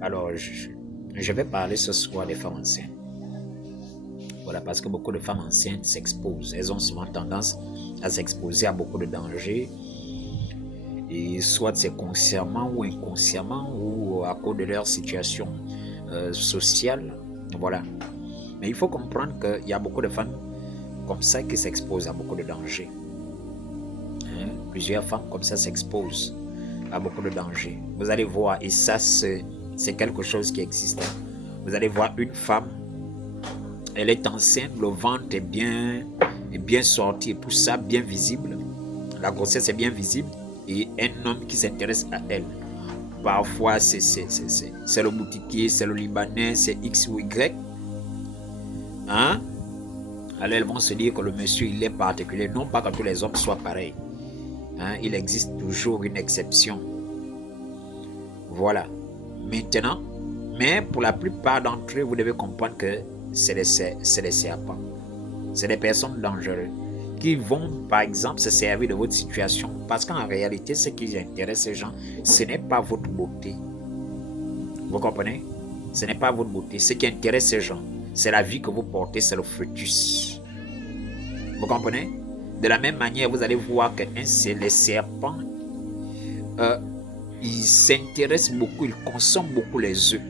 Alors, je vais parler ce soir des femmes enceintes. Voilà, parce que beaucoup de femmes enceintes s'exposent. Elles ont souvent tendance à s'exposer à beaucoup de dangers. Et soit c'est consciemment ou inconsciemment ou à cause de leur situation sociale. Voilà. Mais il faut comprendre qu'il y a beaucoup de femmes comme ça qui s'exposent à beaucoup de dangers. Hein? Plusieurs femmes comme ça s'exposent à beaucoup de dangers. Vous allez voir, et ça c'est quelque chose qui existe. Vous allez voir une femme, elle est enceinte, le ventre est bien sorti, et tout ça bien visible. La grossesse est bien visible et un homme qui s'intéresse à elle. Parfois c'est le boutiquier, c'est le Libanais, c'est X ou Y. Hein? Alors elles vont se dire que le monsieur il est particulier. Non pas que tous les hommes soient pareils. Hein? Il existe toujours une exception. Voilà. Maintenant, mais pour la plupart d'entre eux, vous devez comprendre que c'est des serpents. C'est des personnes dangereuses qui vont, par exemple, se servir de votre situation. Parce qu'en réalité, ce qui intéresse ces gens, ce n'est pas votre beauté. Vous comprenez? Ce n'est pas votre beauté. Ce qui intéresse ces gens, c'est la vie que vous portez, c'est le fœtus. Vous comprenez? De la même manière, vous allez voir que les serpents, ils s'intéressent beaucoup, ils consomment beaucoup les œufs.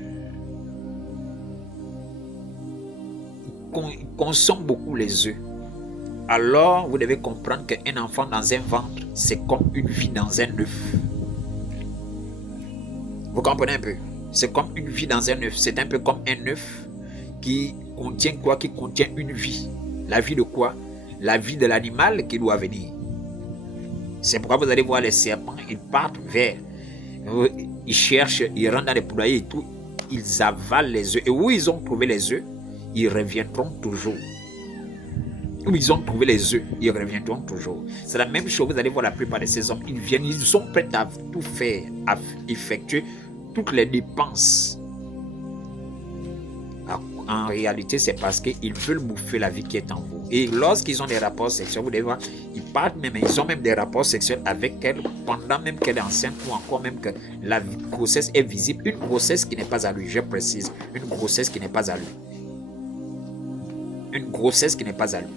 Ils consomment beaucoup les œufs. Alors, vous devez comprendre qu'un enfant dans un ventre, c'est comme une vie dans un œuf. Vous comprenez un peu? C'est comme une vie dans un œuf. C'est un peu comme un œuf qui contient quoi? Qui contient une vie. La vie de quoi? La vie de l'animal qui doit venir. C'est pourquoi vous allez voir les serpents, ils partent vers, ils cherchent, ils rentrent dans les poulaillers et tout, ils avalent les œufs. Et où ils ont trouvé les œufs, ils reviendront toujours. Où ils ont trouvé les œufs, ils reviendront toujours. C'est la même chose, vous allez voir la plupart de ces hommes, ils viennent, ils sont prêts à tout faire, à effectuer toutes les dépenses. En réalité, c'est parce qu'ils veulent bouffer la vie qui est en vous. Et lorsqu'ils ont des rapports sexuels, vous devez voir, ils partent même, ils ont même des rapports sexuels avec elle pendant même qu'elle est enceinte ou encore même que la grossesse est visible. Une grossesse qui n'est pas à lui, je précise, une grossesse qui n'est pas à lui. Une grossesse qui n'est pas à lui.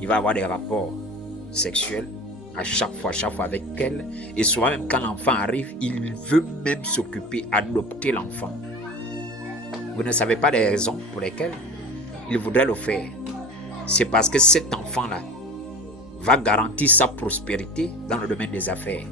Il va avoir des rapports sexuels à chaque fois avec elle. Et souvent même quand l'enfant arrive, il veut même s'occuper, adopter l'enfant. Vous ne savez pas les raisons pour lesquelles il voudrait le faire. C'est parce que cet enfant-là va garantir sa prospérité dans le domaine des affaires.